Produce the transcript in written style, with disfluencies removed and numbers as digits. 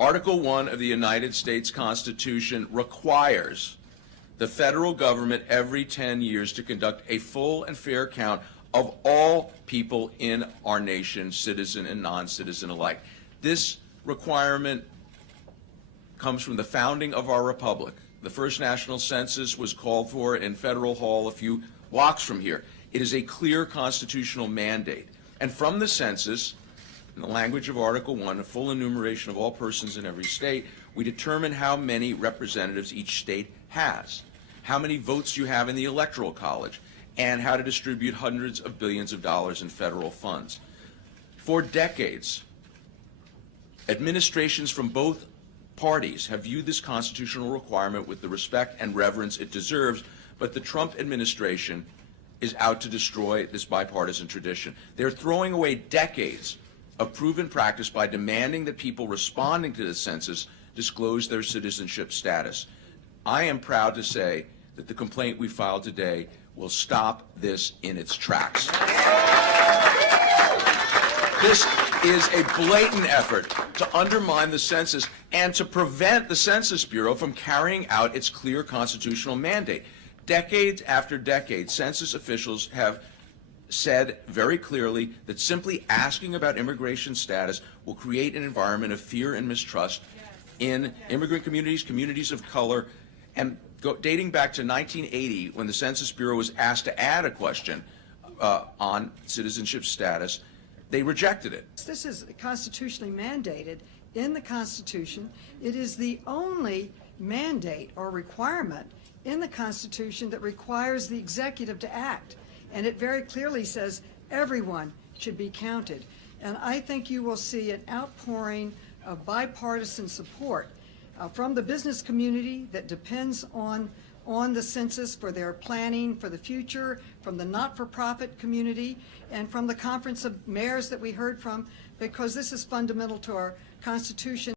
Article 1 of the United States Constitution requires the federal government every 10 years to conduct a full and fair count of all people in our nation, citizen and non-citizen alike. This requirement comes from the founding of our republic. The first national census was called for in Federal Hall a few blocks from here. It is a clear constitutional mandate. And from the census, in the language of Article 1, a full enumeration of all persons in every state, we determine how many representatives each state has, how many votes you have in the Electoral College, and how to distribute hundreds of billions of dollars in federal funds. For decades, administrations from both parties have viewed this constitutional requirement with the respect and reverence it deserves, but the Trump administration is out to destroy this bipartisan tradition. They're throwing away decades of proven practice by demanding that people responding to the census disclose their citizenship status. I am proud to say that the complaint we filed today will stop this in its tracks. This is a blatant effort to undermine the census and to prevent the Census Bureau from carrying out its clear constitutional mandate. Decades after decades, census officials have said very clearly that simply asking about immigration status will create an environment of fear and mistrust in immigrant communities, communities of color, and dating back to 1980, when the Census Bureau was asked to add a question on citizenship status, they rejected it. This is constitutionally mandated in the Constitution. It is the only mandate or requirement in the Constitution that requires the executive to act. And it very clearly says everyone should be counted. And I think you will see an outpouring of bipartisan support from the business community that depends on the census for their planning for the future, from the not-for-profit community, and from the Conference of Mayors that we heard from, because this is fundamental to our Constitution.